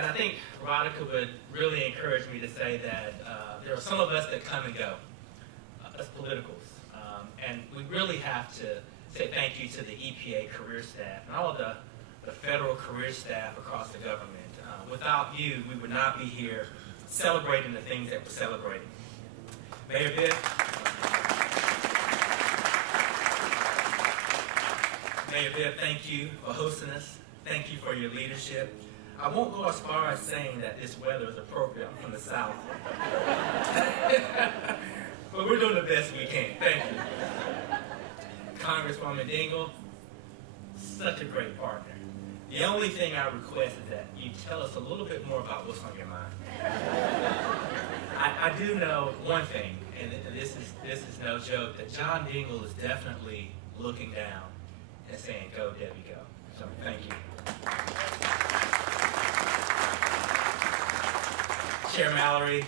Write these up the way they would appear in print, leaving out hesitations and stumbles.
And I think Veronica would really encourage me to say that there are some of us that come and go as politicals. And we really have to say thank you to the EPA career staff and all of the federal career staff across the government. Without you, we would not be here celebrating the things that we're celebrating. Mayor Bibb, thank you for hosting us. Thank you for your leadership. I won't go as far as saying that this weather is appropriate. I'm from the South. But we're doing the best we can. Thank you. Congresswoman Dingell, such a great partner. The only thing I request is that you tell us a little bit more about what's on your mind. I do know one thing, and this is no joke, that John Dingell is definitely looking down and saying, "Go, Debbie, go." So thank you. Chair Mallory,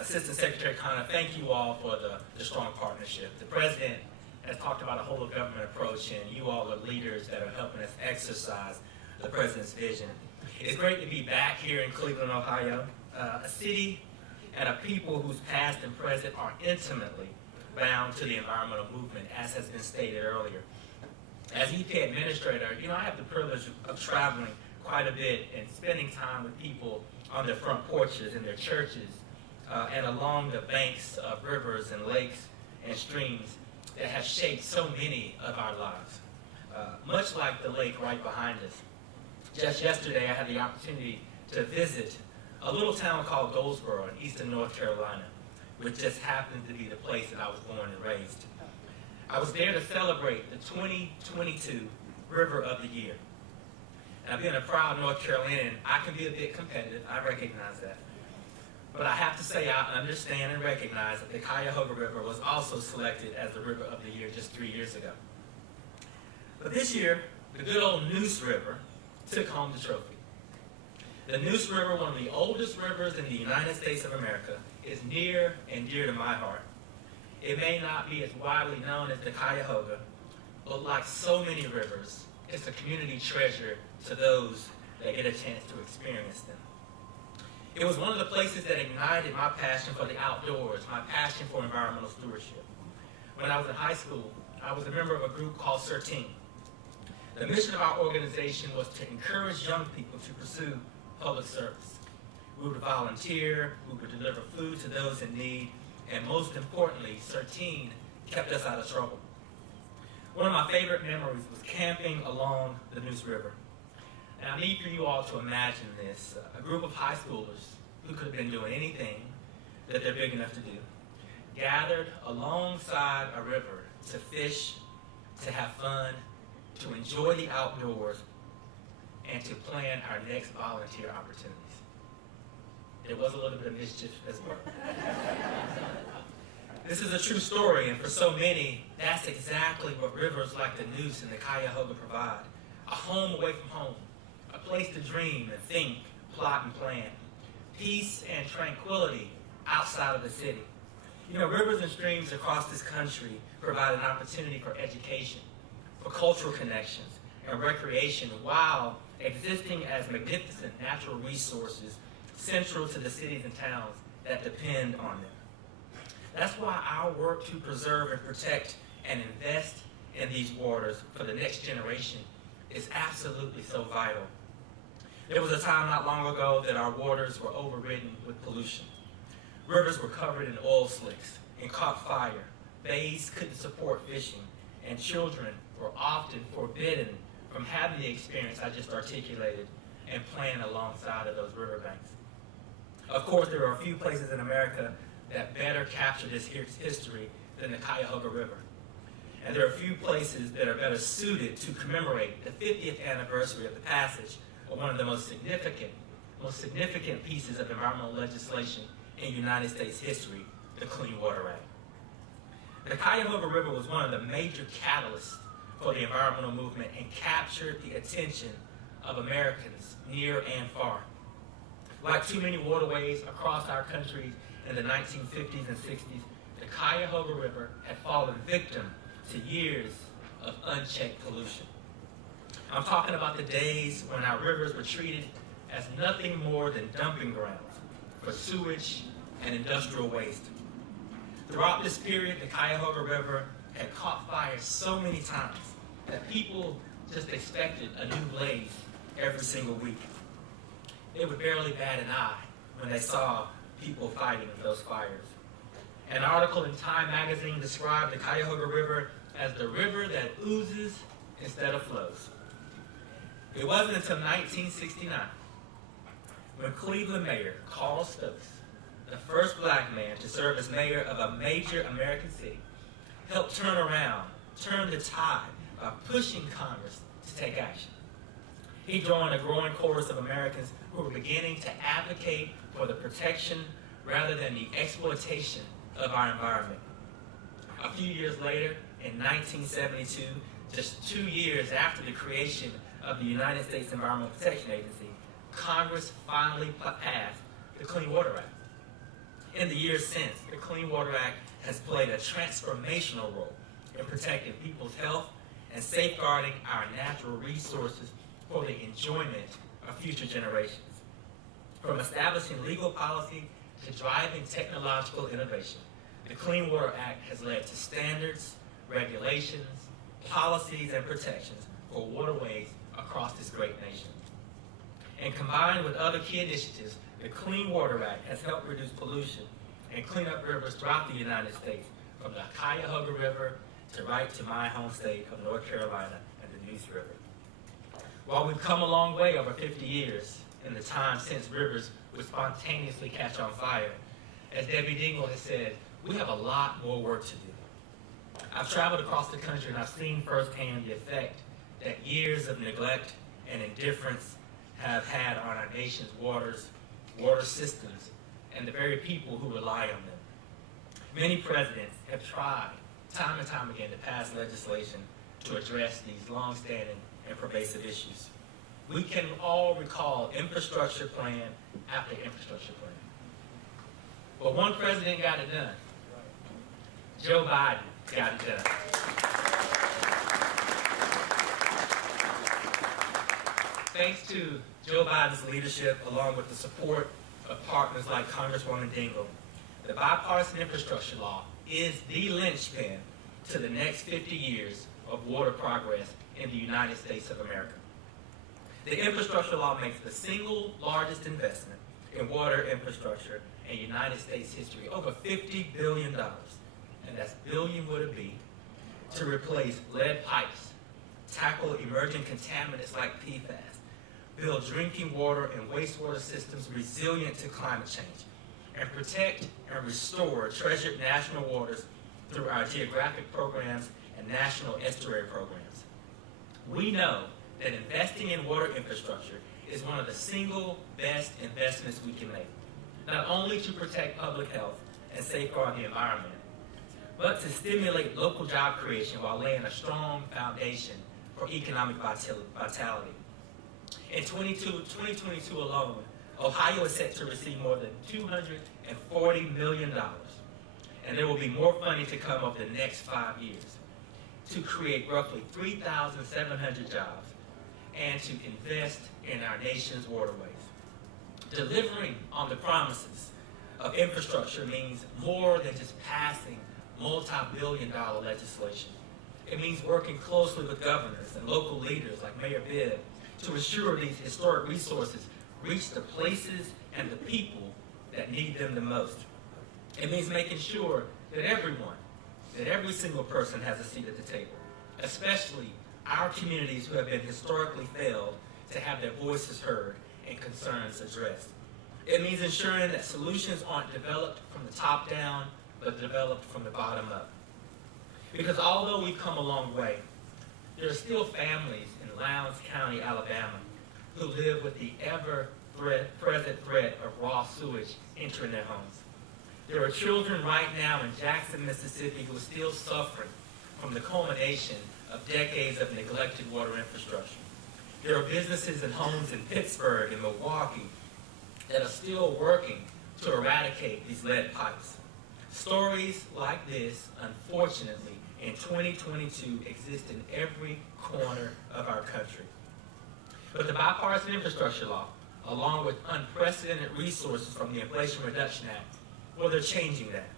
Assistant Secretary Connor, thank you all for the strong partnership. The President has talked about a whole of government approach, and you all are leaders that are helping us exercise the President's vision. It's great to be back here in Cleveland, Ohio, a city and a people whose past and present are intimately bound to the environmental movement, as has been stated earlier. As EPA Administrator, I have the privilege of traveling quite a bit and spending time with people on their front porches in their churches and along the banks of rivers and lakes and streams that have shaped so many of our lives. Much like the lake right behind us. Just yesterday, I had the opportunity to visit a little town called Goldsboro in eastern North Carolina, which just happens to be the place that I was born and raised. I was there to celebrate the 2022 River of the Year. Now, being a proud North Carolinian, I can be a bit competitive. I recognize that. But I have to say I understand and recognize that the Cuyahoga River was also selected as the River of the Year just 3 years ago. But this year, the good old Neuse River took home the trophy. The Neuse River, one of the oldest rivers in the United States of America, is near and dear to my heart. It may not be as widely known as the Cuyahoga, but like so many rivers, it's a community treasure to those that get a chance to experience them. It was one of the places that ignited my passion for the outdoors, my passion for environmental stewardship. When I was in high school, I was a member of a group called 13. The mission of our organization was to encourage young people to pursue public service. We would volunteer, we would deliver food to those in need, and most importantly, 13 kept us out of trouble. One of my favorite memories was camping along the Neuse River. And I need for you all to imagine this. A group of high schoolers who could have been doing anything that they're big enough to do, gathered alongside a river to fish, to have fun, to enjoy the outdoors, and to plan our next volunteer opportunities. There was a little bit of mischief as well. This is a true story, and for so many, that's exactly what rivers like the Neuse and the Cuyahoga provide. A home away from home, a place to dream and think, plot and plan. Peace and tranquility outside of the city. Rivers and streams across this country provide an opportunity for education, for cultural connections, and recreation while existing as magnificent natural resources central to the cities and towns that depend on them. That's why our work to preserve and protect and invest in these waters for the next generation is absolutely so vital. There was a time not long ago that our waters were overridden with pollution. Rivers were covered in oil slicks and caught fire. Bays couldn't support fishing, and children were often forbidden from having the experience I just articulated and playing alongside of those riverbanks. Of course, there are a few places in America that better capture this history than the Cuyahoga River. And there are a few places that are better suited to commemorate the 50th anniversary of the passage of one of the most significant pieces of environmental legislation in United States history, the Clean Water Act. The Cuyahoga River was one of the major catalysts for the environmental movement and captured the attention of Americans near and far. Like too many waterways across our country in the 1950s and 60s, the Cuyahoga River had fallen victim to years of unchecked pollution. I'm talking about the days when our rivers were treated as nothing more than dumping grounds for sewage and industrial waste. Throughout this period, the Cuyahoga River had caught fire so many times that people just expected a new blaze every single week. They would barely bat an eye when they saw people fighting those fires. An article in Time magazine described the Cuyahoga River as the river that oozes instead of flows. It wasn't until 1969 when Cleveland Mayor Carl Stokes, the first black man to serve as mayor of a major American city, helped turn the tide by pushing Congress to take action. He joined a growing chorus of Americans who were beginning to advocate for the protection rather than the exploitation of our environment. A few years later, in 1972, just 2 years after the creation of the United States Environmental Protection Agency, Congress finally passed the Clean Water Act. In the years since, the Clean Water Act has played a transformational role in protecting people's health and safeguarding our natural resources for the enjoyment of future generations. From establishing legal policy to driving technological innovation, the Clean Water Act has led to standards, regulations, policies, and protections for waterways across this great nation. And combined with other key initiatives, the Clean Water Act has helped reduce pollution and clean up rivers throughout the United States, from the Cuyahoga River to right to my home state of North Carolina and the Neuse River. While we've come a long way over 50 years in the time since rivers would spontaneously catch on fire, as Debbie Dingle has said, we have a lot more work to do. I've traveled across the country and I've seen firsthand the effect that years of neglect and indifference have had on our nation's water systems, and the very people who rely on them. Many presidents have tried time and time again to pass legislation to address these long-standing and pervasive issues. We can all recall infrastructure plan after infrastructure plan. But one president got it done. Joe Biden got it done. Thanks to Joe Biden's leadership, along with the support of partners like Congresswoman Dingle, the bipartisan infrastructure law is the linchpin to the next 50 years of water progress in the United States of America. The infrastructure law makes the single largest investment in water infrastructure in United States history, over $50 billion, and that's billion with a B, to replace lead pipes, tackle emerging contaminants like PFAS, build drinking water and wastewater systems resilient to climate change, and protect and restore treasured national waters through our geographic programs and national estuary programs. We know that investing in water infrastructure is one of the single best investments we can make, not only to protect public health and safeguard the environment, but to stimulate local job creation while laying a strong foundation for economic vitality. In 2022 alone, Ohio is set to receive more than $240 million, and there will be more funding to come over the next 5 years to create roughly 3,700 jobs and to invest in our nation's waterways. Delivering on the promises of infrastructure means more than just passing multi-billion-dollar legislation. It means working closely with governors and local leaders like Mayor Bibb to ensure these historic resources reach the places and the people that need them the most. It means making sure that every single person has a seat at the table, especially our communities who have been historically failed to have their voices heard and concerns addressed. It means ensuring that solutions aren't developed from the top down, but developed from the bottom up. Because although we've come a long way, there are still families in Lowndes County, Alabama, who live with the ever-present threat of raw sewage entering their homes. There are children right now in Jackson, Mississippi, who are still suffering from the culmination of decades of neglected water infrastructure. There are businesses and homes in Pittsburgh and Milwaukee that are still working to eradicate these lead pipes. Stories like this, unfortunately, in 2022 exist in every corner of our country. But the bipartisan infrastructure law, along with unprecedented resources from the Inflation Reduction Act, well, they're changing that.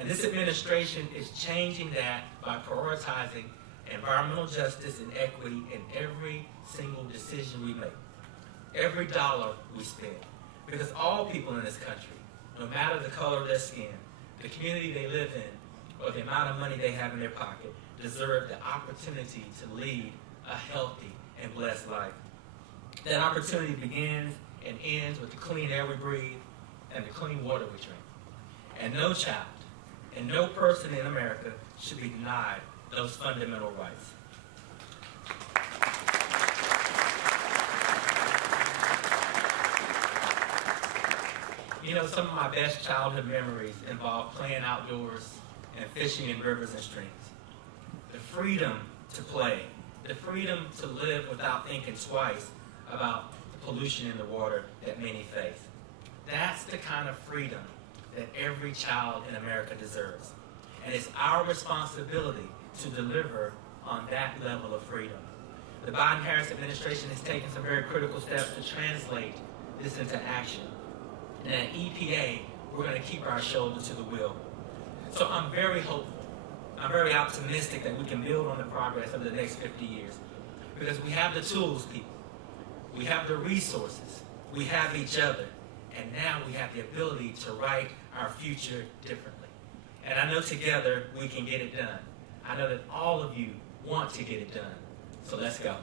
And this administration is changing that by prioritizing environmental justice and equity in every single decision we make, every dollar we spend. Because all people in this country, no matter the color of their skin, the community they live in, or the amount of money they have in their pocket, deserve the opportunity to lead a healthy and blessed life. That opportunity begins and ends with the clean air we breathe and the clean water we drink. And no child and no person in America should be denied those fundamental rights. You know, some of my best childhood memories involve playing outdoors and fishing in rivers and streams. The freedom to play, the freedom to live without thinking twice about the pollution in the water that many face. That's the kind of freedom that every child in America deserves. And it's our responsibility to deliver on that level of freedom. The Biden-Harris administration has taken some very critical steps to translate this into action. And at EPA, we're going to keep our shoulder to the wheel. So I'm very hopeful. I'm very optimistic that we can build on the progress of the next 50 years. Because we have the tools, people. We have the resources. We have each other. And now we have the ability to write our future differently. And I know together we can get it done. I know that all of you want to get it done. So let's go.